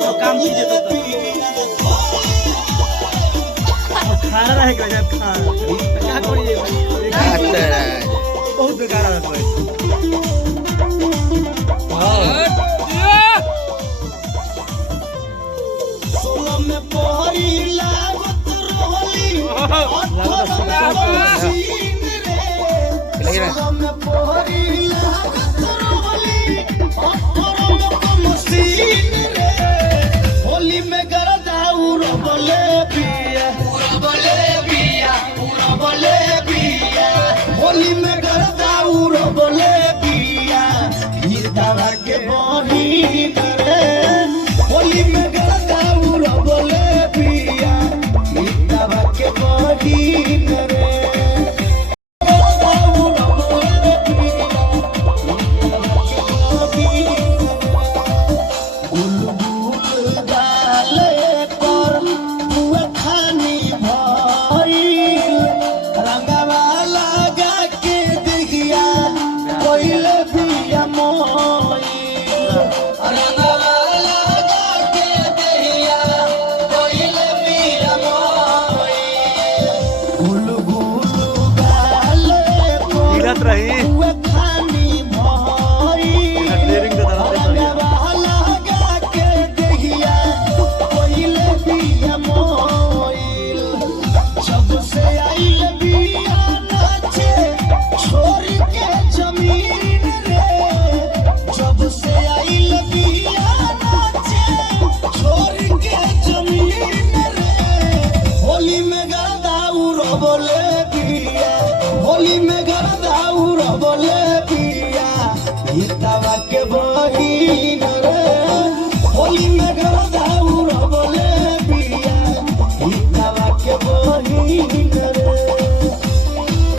तो काम कीजिए तो खाना रहे गजब खाना क्या करिए बहुत बेकार है भाई सोलो में पोरी लागत रोली सोलो में पोरी लागत रोली होली में गरदाऊ रबले पिया होली में गरदाऊ रबले पिया हिरदावा के बही करे होली में गरदाऊ रबले पिया हिरदावा के बही करे होली में गरदाऊ रबले पिया हिरदावा के बही